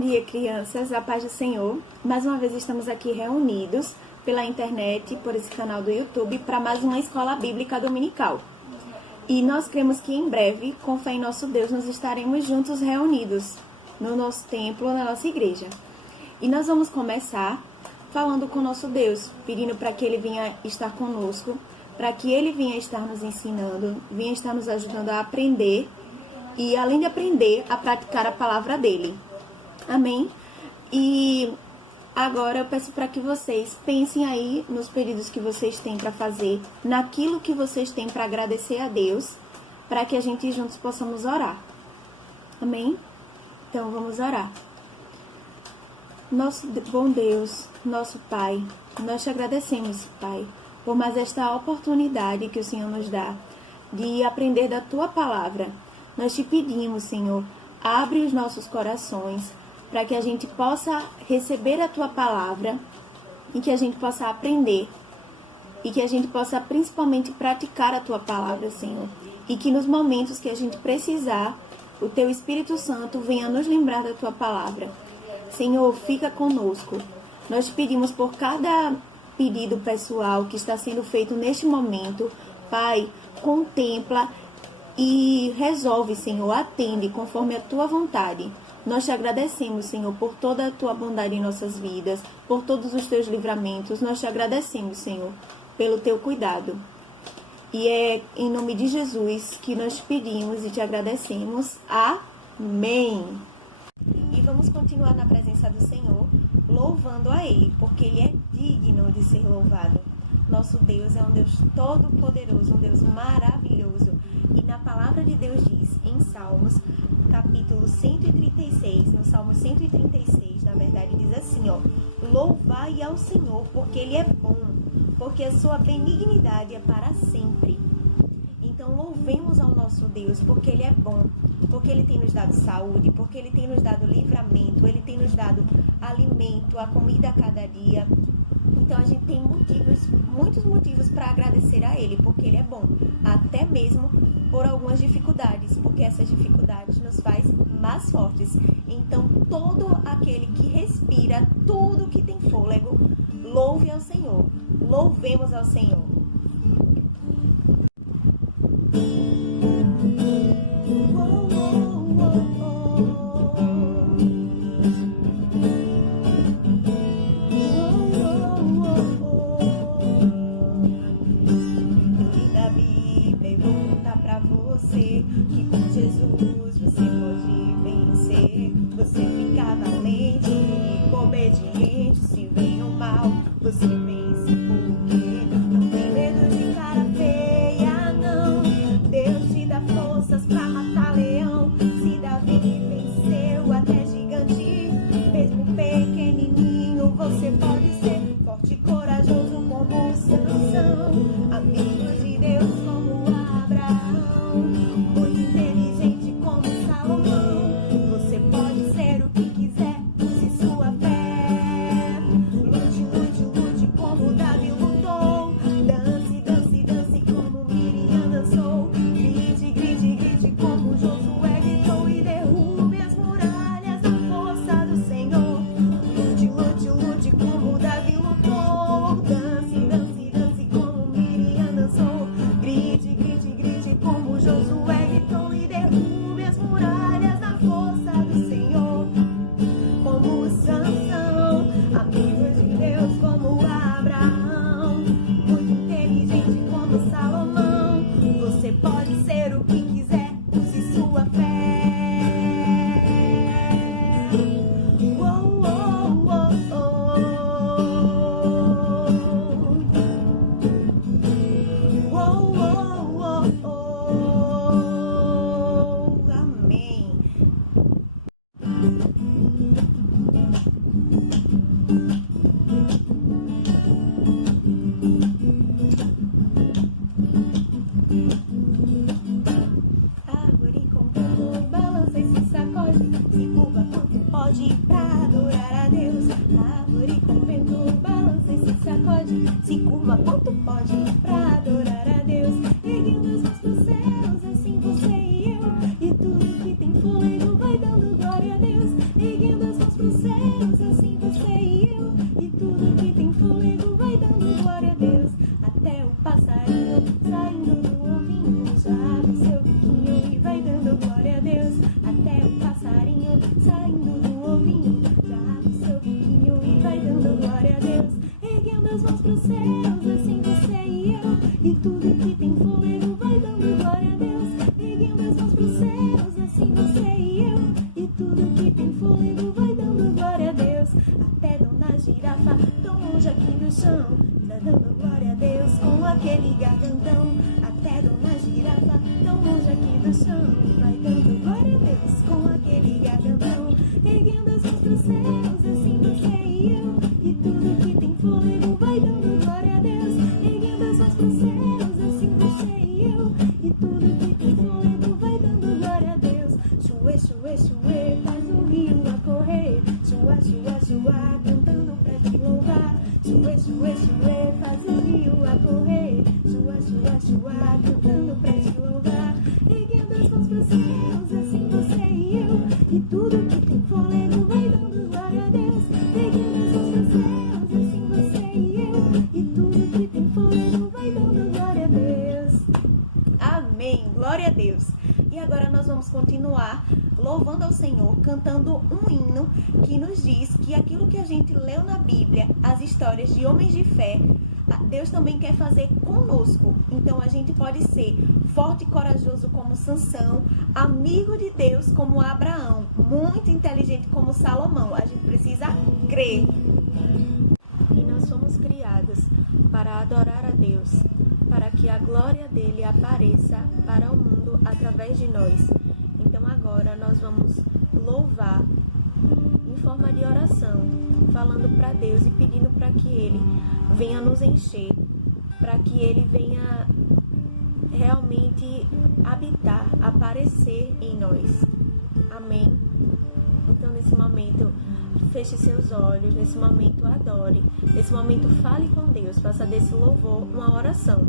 dia, crianças, a paz do Senhor. Mais uma vez estamos aqui reunidos pela internet, por esse canal do YouTube, para mais uma escola bíblica dominical. E nós cremos que em breve, com fé em nosso Deus, nós estaremos juntos reunidos no nosso templo, na nossa igreja. E nós vamos começar falando com nosso Deus, pedindo para que Ele venha estar conosco, para que Ele venha estar nos ensinando, venha estar nos ajudando a aprender e, além de aprender, a praticar a palavra dEle. Amém? E agora eu peço para que vocês pensem aí nos pedidos que vocês têm para fazer, naquilo que vocês têm para agradecer a Deus, para que a gente juntos possamos orar. Amém? Então vamos orar. Nosso bom Deus, nosso Pai, nós te agradecemos, Pai, por mais esta oportunidade que o Senhor nos dá de aprender da Tua palavra. Nós te pedimos, Senhor, abre os nossos corações para que a gente possa receber a Tua palavra e que a gente possa aprender e que a gente possa principalmente praticar a Tua palavra, Senhor. E que nos momentos que a gente precisar, o Teu Espírito Santo venha nos lembrar da Tua palavra. Senhor, fica conosco. Nós te pedimos por cada pedido pessoal que está sendo feito neste momento. Pai, contempla e resolve, Senhor, atende conforme a Tua vontade. Nós te agradecemos, Senhor, por toda a Tua bondade em nossas vidas, por todos os Teus livramentos. Nós te agradecemos, Senhor, pelo Teu cuidado. E é em nome de Jesus que nós te pedimos e te agradecemos. Amém. E vamos continuar na presença do Senhor, louvando a Ele, porque Ele é digno de ser louvado. Nosso Deus é um Deus todo-poderoso, um Deus maravilhoso. E na palavra de Deus diz, em Salmos, capítulo 136, no Salmo 136, na verdade, diz assim, ó: louvai ao Senhor, porque Ele é bom, porque a sua benignidade é para sempre. Então louvemos ao nosso Deus, porque Ele é bom, porque Ele tem nos dado saúde, porque Ele tem nos dado livramento, Ele tem nos dado alimento, a comida a cada dia. Então a gente tem muitos motivos para agradecer a Ele, porque Ele é bom, até mesmo por algumas dificuldades, porque essas dificuldades nos faz mais fortes. Então todo aquele que respira, tudo que tem fôlego, louve ao Senhor, louvemos ao Senhor. Amigos de Deus como Abraão, muito inteligente. passarinho saindo do ovinho já abre seu biquinho e vai dando glória a Deus. Até o passarinho saindo do ovinho já abre seu biquinho e vai dando glória a Deus. Erguendo as mãos pros céus, assim você e eu, e tudo que tem fôlego vai dando glória a Deus. Erguendo as mãos pros céus, assim você e eu, e tudo que tem fôlego vai dando glória a Deus. Até Dona Girafa, tão longe aqui no chão, tá dando glória a Deus com aquele gargantão. Até Dona Girafa, tão longe aqui do chão, vai dando glória a Deus com aquele gargantão. Erguendo as mãos pros céus, assim você e eu, e tudo que tem fôlego vai dando glória a Deus. Erguendo as mãos pros céus, assim você e eu, e tudo que tem fôlego vai dando glória a Deus. Chuê, chuê, chuê, faz o rio a correr. Chua, chua, chua, cantando pra te louvar. Chuê, chuê, chuê, faz o rio a correr. Chua, chua, chua, cantando pra te louvar. Erguendo as mãos pros céus, assim você e eu, e tudo que tem fôlego vai dando glória a Deus. Erguendo as mãos pros céus, assim você e eu, e tudo que tem fôlego vai dando glória a Deus. Amém, glória a Deus. E agora nós vamos continuar louvando ao Senhor, cantando um hino que nos diz que aquilo que a gente leu na Bíblia, as histórias de homens de fé, Deus também quer fazer conosco. Então a gente pode ser forte e corajoso como Sansão, amigo de Deus como Abraão, muito inteligente como Salomão. A gente precisa crer. E nós fomos criados para adorar a Deus, para que a glória dele apareça para o mundo através de nós. Então agora nós vamos louvar em forma de oração, falando para Deus e pedindo para que Ele venha nos encher, para que Ele venha realmente habitar, aparecer em nós. Amém? Então nesse momento, feche seus olhos, nesse momento adore, nesse momento fale com Deus, faça desse louvor uma oração.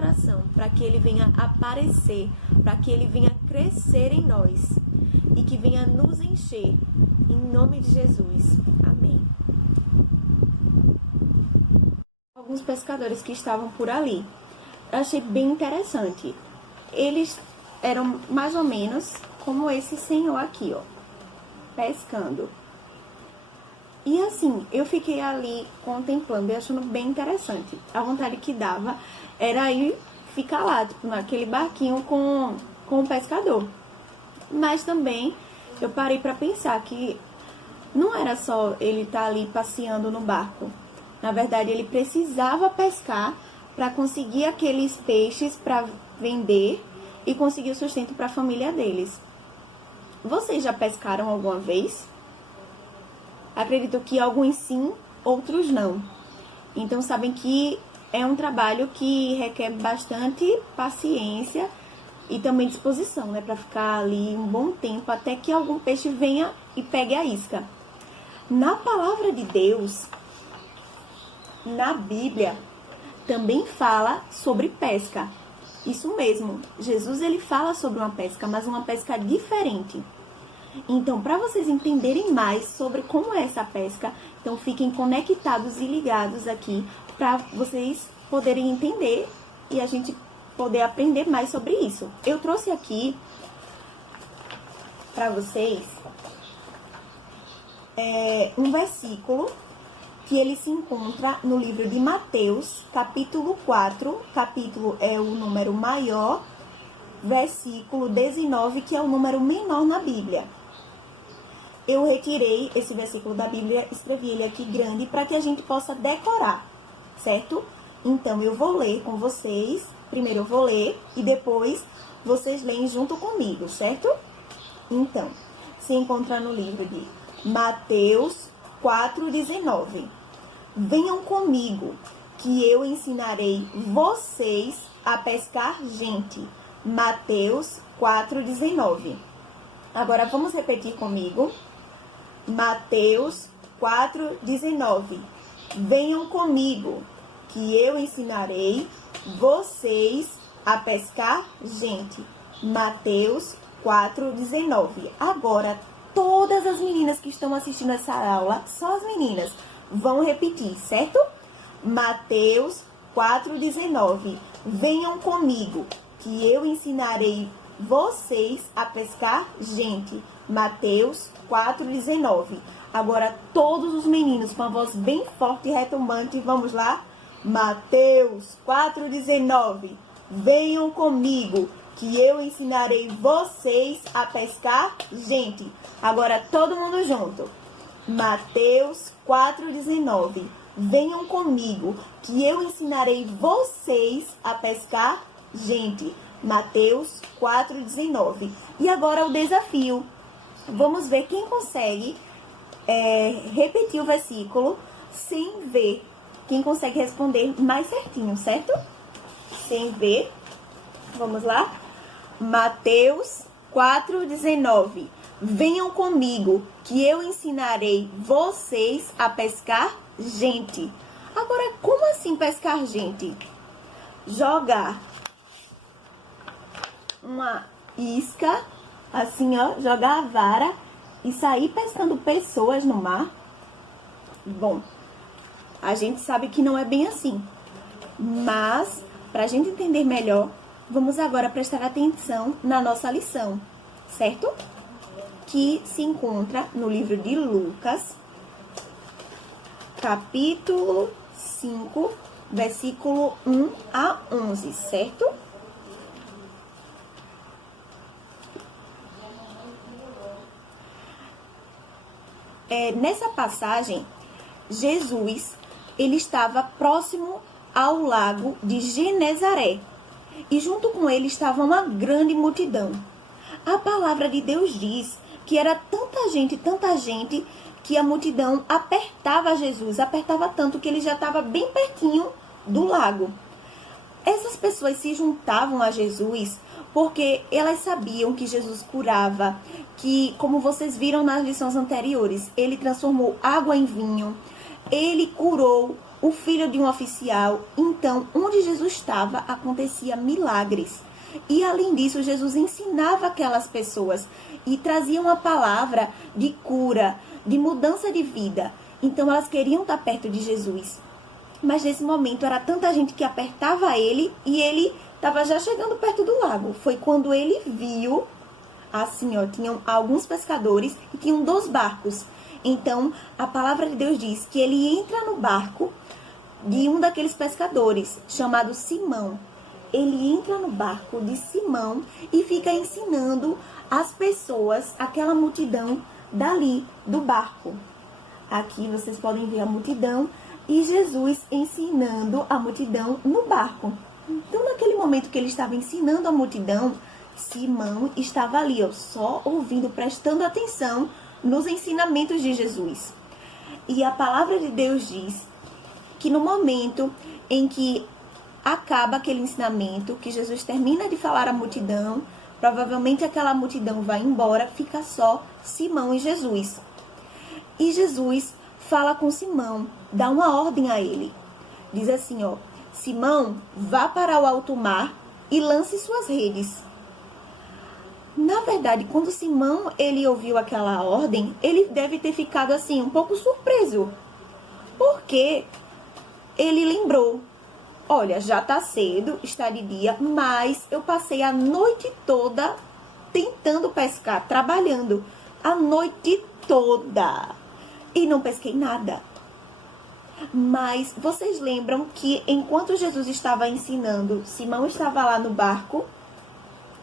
coração, para que ele venha aparecer, para que ele venha crescer em nós e que venha nos encher. Em nome de Jesus. Amém. Alguns pescadores que estavam por ali. Eu achei bem interessante. Eles eram mais ou menos como esse senhor aqui, ó, pescando. E assim, eu fiquei ali contemplando e achando bem interessante. A vontade que dava era ir ficar lá, tipo, naquele barquinho com o pescador. Mas também eu parei para pensar que não era só ele estar ali passeando no barco. Na verdade, ele precisava pescar para conseguir aqueles peixes para vender e conseguir o sustento para a família deles. Vocês já pescaram alguma vez? Acredito que alguns sim, outros não. Então sabem que é um trabalho que requer bastante paciência e também disposição, né? Para ficar ali um bom tempo até que algum peixe venha e pegue a isca. Na palavra de Deus, na Bíblia, também fala sobre pesca. Isso mesmo, Jesus ele fala sobre uma pesca, mas uma pesca diferente. Então, para vocês entenderem mais sobre como é essa pesca, então fiquem conectados e ligados aqui para vocês poderem entender e a gente poder aprender mais sobre isso. Eu trouxe aqui para vocês um versículo que ele se encontra no livro de Mateus, capítulo 4, capítulo é o número maior, versículo 19, que é o número menor na Bíblia. Eu retirei esse versículo da Bíblia, escrevi ele aqui grande para que a gente possa decorar, certo? Então, eu vou ler com vocês, primeiro eu vou ler e depois vocês leem junto comigo, certo? Então, se encontra no livro de Mateus 4,19. Venham comigo, que eu ensinarei vocês a pescar gente. Mateus 4,19. Agora vamos repetir comigo. Mateus 4,19. Venham comigo, que eu ensinarei vocês a pescar gente. Mateus 4,19. Agora, todas as meninas que estão assistindo essa aula, só as meninas, vão repetir, certo? Mateus 4,19. Venham comigo, que eu ensinarei vocês a pescar gente. Mateus 4,19. Agora, todos os meninos com a voz bem forte e retumbante, vamos lá? Mateus 4,19. Venham comigo, que eu ensinarei vocês a pescar gente. Agora, todo mundo junto. Mateus 4,19. Venham comigo, que eu ensinarei vocês a pescar gente. Mateus 4,19. E agora o desafio. Vamos ver quem consegue repetir o versículo sem ver. Quem consegue responder mais certinho, certo? Sem ver. Vamos lá? Mateus 4,19. Venham comigo, que eu ensinarei vocês a pescar gente. Agora, como assim pescar gente? Jogar uma isca, assim, ó, jogar a vara e sair pescando pessoas no mar? Bom, a gente sabe que não é bem assim. Mas, para a gente entender melhor, vamos agora prestar atenção na nossa lição, certo? Que se encontra no livro de Lucas, capítulo 5, versículo 1 a 11, certo? Nessa passagem, Jesus ele estava próximo ao lago de Genezaré e junto com ele estava uma grande multidão. A palavra de Deus diz que era tanta gente, que a multidão apertava Jesus, apertava tanto que ele já estava bem pertinho do lago. Essas pessoas se juntavam a Jesus porque elas sabiam que Jesus curava, que, como vocês viram nas lições anteriores, ele transformou água em vinho, ele curou o filho de um oficial. Então, onde Jesus estava, acontecia milagres. E além disso, Jesus ensinava aquelas pessoas e trazia uma palavra de cura, de mudança de vida. Então, elas queriam estar perto de Jesus. Mas nesse momento, era tanta gente que apertava ele e ele estava já chegando perto do lago. Foi quando ele viu, assim, ó, tinham alguns pescadores e tinham 2 barcos. Então, a palavra de Deus diz que ele entra no barco de um daqueles pescadores, chamado Simão. Ele entra no barco de Simão e fica ensinando as pessoas, aquela multidão dali do barco. Aqui vocês podem ver a multidão e Jesus ensinando a multidão no barco. Então, naquele momento que ele estava ensinando a multidão, Simão estava ali, ó, só ouvindo, prestando atenção nos ensinamentos de Jesus. E a palavra de Deus diz que no momento em que acaba aquele ensinamento, que Jesus termina de falar à multidão, provavelmente aquela multidão vai embora, fica só Simão e Jesus. E Jesus fala com Simão, dá uma ordem a ele. Diz assim, ó: Simão, vá para o alto mar e lance suas redes. Na verdade, quando Simão ele ouviu aquela ordem, ele deve ter ficado assim, um pouco surpreso. Porque ele lembrou: olha, já está cedo, está de dia, mas eu passei a noite toda tentando pescar, trabalhando. A noite toda. E não pesquei nada. Mas vocês lembram que enquanto Jesus estava ensinando, Simão estava lá no barco,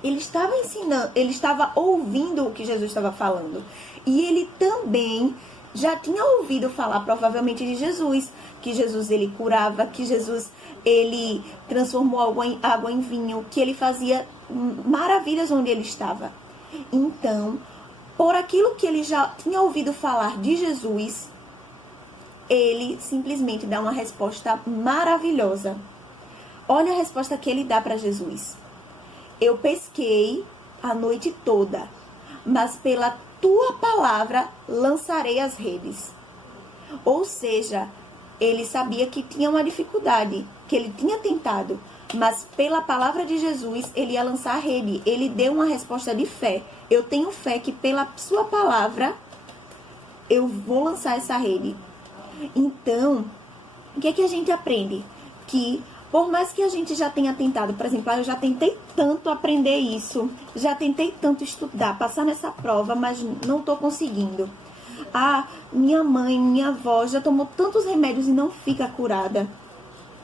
ele estava ensinando, ele estava ouvindo o que Jesus estava falando. E ele também já tinha ouvido falar provavelmente de Jesus, que Jesus ele curava, que Jesus ele transformou água em vinho, que ele fazia maravilhas onde ele estava. Então, por aquilo que ele já tinha ouvido falar de Jesus, ele simplesmente dá uma resposta maravilhosa. Olha a resposta que ele dá para Jesus: eu pesquei a noite toda, mas pela tua palavra lançarei as redes. Ou seja, ele sabia que tinha uma dificuldade, que ele tinha tentado, mas pela palavra de Jesus ele ia lançar a rede. Ele deu uma resposta de fé. Eu tenho fé que pela sua palavra eu vou lançar essa rede. Então, o que é que a gente aprende? Que por mais que a gente já tenha tentado, por exemplo, eu já tentei tanto aprender isso, já tentei tanto estudar, passar nessa prova, mas não estou conseguindo. Minha mãe, minha avó já tomou tantos remédios e não fica curada.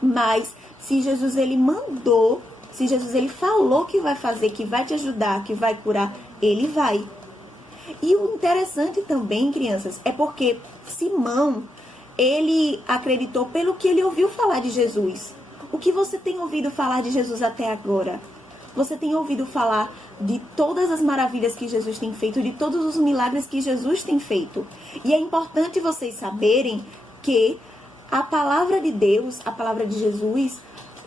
Mas se Jesus ele mandou, se Jesus ele falou que vai fazer, que vai te ajudar, que vai curar, ele vai. E o interessante também, crianças, é porque Simão, ele acreditou pelo que ele ouviu falar de Jesus. O que você tem ouvido falar de Jesus até agora? Você tem ouvido falar de todas as maravilhas que Jesus tem feito, de todos os milagres que Jesus tem feito. E é importante vocês saberem que a palavra de Deus, a palavra de Jesus,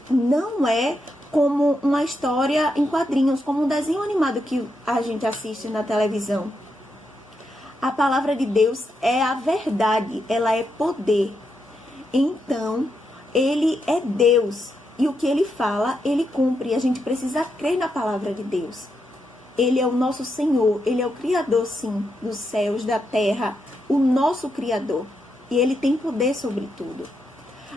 não é como uma história em quadrinhos, como um desenho animado que a gente assiste na televisão. A palavra de Deus é a verdade, ela é poder. Então, ele é Deus. E o que ele fala, ele cumpre. A gente precisa crer na palavra de Deus. Ele é o nosso Senhor. Ele é o Criador, sim, dos céus, da terra. O nosso Criador. E ele tem poder sobre tudo.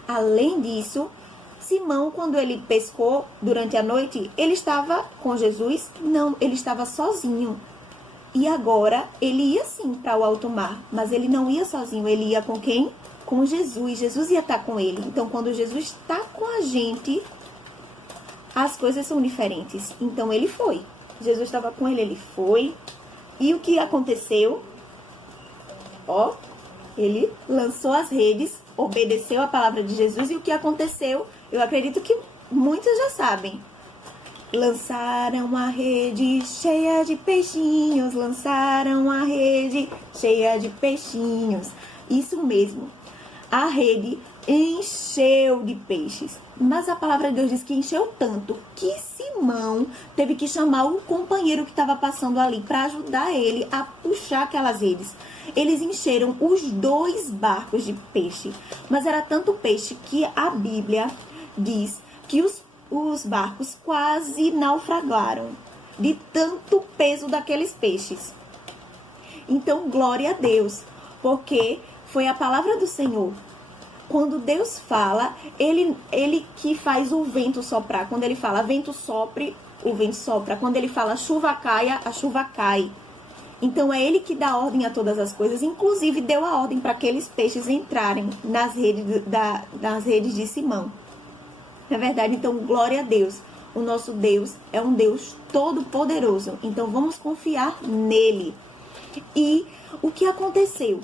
Além disso, Simão, quando ele pescou durante a noite, ele estava com Jesus? Não, ele estava sozinho. E agora, ele ia sim para o alto mar. Mas ele não ia sozinho. Ele ia com quem? Com Jesus. Jesus ia estar com ele. Então, quando Jesus está com a gente, as coisas são diferentes. Então, ele foi. Jesus estava com ele, ele foi. E o que aconteceu? Ele lançou as redes, obedeceu a palavra de Jesus. E o que aconteceu? Eu acredito que muitos já sabem. Lançaram a rede cheia de peixinhos. Lançaram a rede cheia de peixinhos. Isso mesmo. A rede encheu de peixes. Mas a palavra de Deus diz que encheu tanto que Simão teve que chamar o companheiro que estava passando ali para ajudar ele a puxar aquelas redes. Eles encheram os 2 barcos de peixe. Mas era tanto peixe que a Bíblia diz que os barcos quase naufragaram de tanto peso daqueles peixes. Então, glória a Deus, porque foi a palavra do Senhor. Quando Deus fala, ele que faz o vento soprar. Quando ele fala vento sopre, o vento sopra. Quando ele fala chuva caia, a chuva cai. Então é ele que dá ordem a todas as coisas. Inclusive deu a ordem para aqueles peixes entrarem nas redes de Simão. É verdade, então glória a Deus. O nosso Deus é um Deus todo poderoso. Então vamos confiar nele. E o que aconteceu?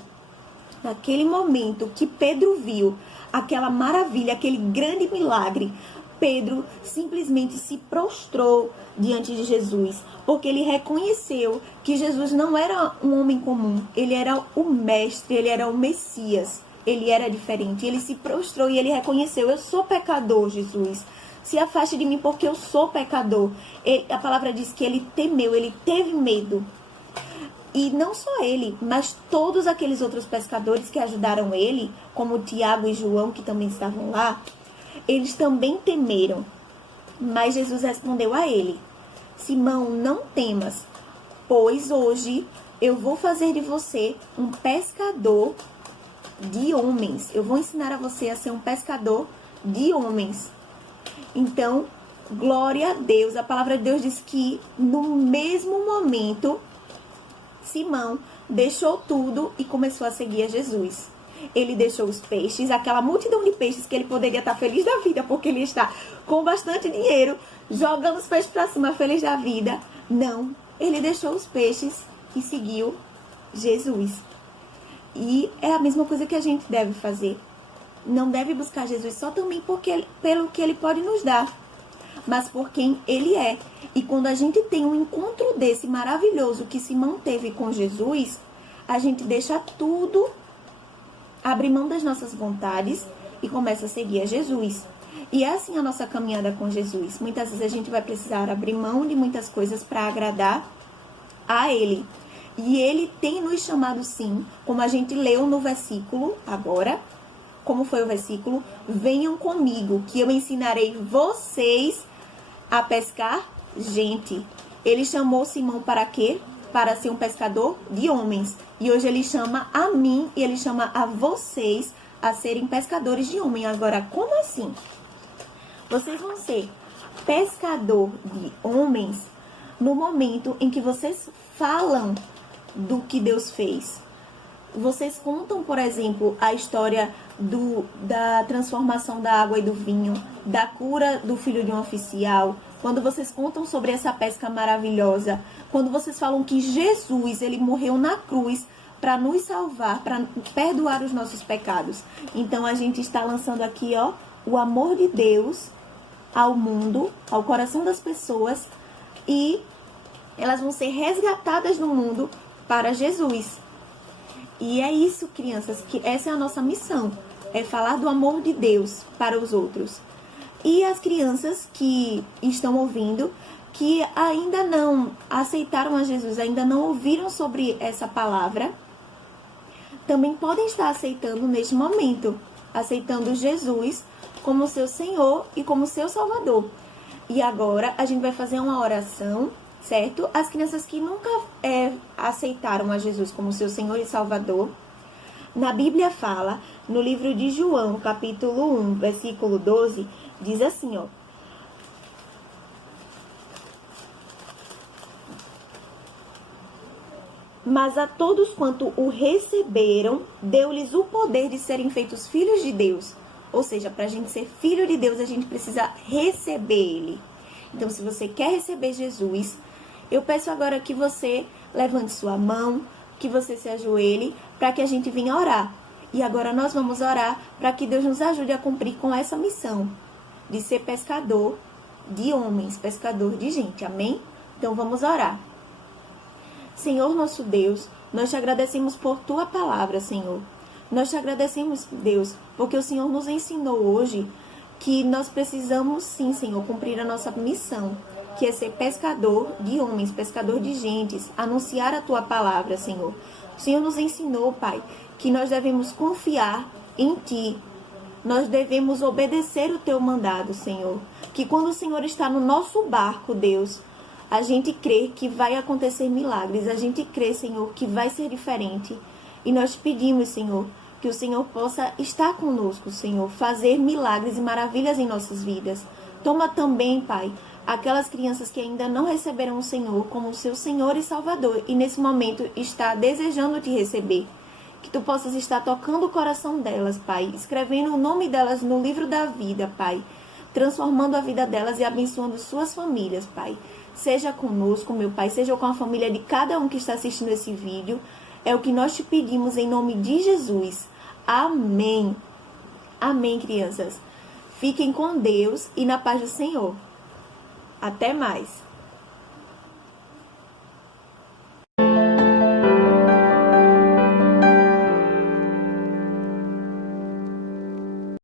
Naquele momento que Pedro viu aquela maravilha, aquele grande milagre, Pedro simplesmente se prostrou diante de Jesus, porque ele reconheceu que Jesus não era um homem comum, ele era o mestre, ele era o Messias, ele era diferente. Ele se prostrou e ele reconheceu: eu sou pecador, Jesus, se afaste de mim porque eu sou pecador. A palavra diz que ele temeu, ele teve medo. E não só ele, mas todos aqueles outros pescadores que ajudaram ele, como Tiago e João, que também estavam lá, eles também temeram. Mas Jesus respondeu a ele: Simão, não temas, pois hoje eu vou fazer de você um pescador de homens. Eu vou ensinar a você a ser um pescador de homens. Então, glória a Deus. A palavra de Deus diz que no mesmo momento, Simão deixou tudo e começou a seguir a Jesus. Ele deixou os peixes, aquela multidão de peixes que ele poderia estar feliz da vida, porque ele está com bastante dinheiro, jogando os peixes para cima, feliz da vida. Não, ele deixou os peixes e seguiu Jesus. E é a mesma coisa que a gente deve fazer. Não deve buscar Jesus só também pelo que ele pode nos dar, mas por quem ele é. E quando a gente tem um encontro desse maravilhoso que Simão teve com Jesus, a gente deixa tudo, abre mão das nossas vontades e começa a seguir a Jesus. E é assim a nossa caminhada com Jesus. Muitas vezes a gente vai precisar abrir mão de muitas coisas para agradar a Ele. E Ele tem nos chamado sim, como a gente leu no versículo agora. Como foi o versículo? Venham comigo, que eu ensinarei vocês a pescar gente. Ele chamou Simão para quê? Para ser um pescador de homens. E hoje ele chama a mim e ele chama a vocês a serem pescadores de homens. Agora, como assim? Vocês vão ser pescador de homens no momento em que vocês falam do que Deus fez. Vocês contam, por exemplo, a história da transformação da água e do vinho, da cura do filho de um oficial. Quando vocês contam sobre essa pesca maravilhosa, quando vocês falam que Jesus, ele morreu na cruz para nos salvar, para perdoar os nossos pecados. Então a gente está lançando aqui, ó, o amor de Deus ao mundo, ao coração das pessoas, e elas vão ser resgatadas no mundo para Jesus. E é isso, crianças, que essa é a nossa missão, é falar do amor de Deus para os outros. E as crianças que estão ouvindo, que ainda não aceitaram a Jesus, ainda não ouviram sobre essa palavra, também podem estar aceitando neste momento, aceitando Jesus como seu Senhor e como seu Salvador. E agora a gente vai fazer uma oração, certo? As crianças que nunca aceitaram a Jesus como seu Senhor e Salvador, na Bíblia fala, no livro de João, capítulo 1, versículo 12, diz assim, ó: mas a todos quanto o receberam, deu-lhes o poder de serem feitos filhos de Deus. Ou seja, para a gente ser filho de Deus, a gente precisa receber Ele. Então, se você quer receber Jesus, eu peço agora que você levante sua mão, que você se ajoelhe, para que a gente venha orar. E agora nós vamos orar para que Deus nos ajude a cumprir com essa missão de ser pescador de homens, pescador de gente. Amém? Então vamos orar. Senhor nosso Deus, nós te agradecemos por tua palavra, Senhor. Nós te agradecemos, Deus, porque o Senhor nos ensinou hoje que nós precisamos sim, Senhor, cumprir a nossa missão, que é ser pescador de homens, pescador de gentes, anunciar a tua palavra, Senhor. O Senhor nos ensinou, Pai, que nós devemos confiar em ti. Nós devemos obedecer o teu mandado, Senhor. Que quando o Senhor está no nosso barco, Deus, a gente crê que vai acontecer milagres. A gente crê, Senhor, que vai ser diferente. E nós te pedimos, Senhor, que o Senhor possa estar conosco, Senhor, fazer milagres e maravilhas em nossas vidas. Toma também, Pai, aquelas crianças que ainda não receberam o Senhor como seu Senhor e Salvador e nesse momento está desejando te receber. Que tu possas estar tocando o coração delas, Pai, escrevendo o nome delas no livro da vida, Pai, transformando a vida delas e abençoando suas famílias, Pai. Seja conosco, meu Pai, seja com a família de cada um que está assistindo esse vídeo. É o que nós te pedimos em nome de Jesus. Amém. Amém, crianças. Fiquem com Deus e na paz do Senhor. Até mais.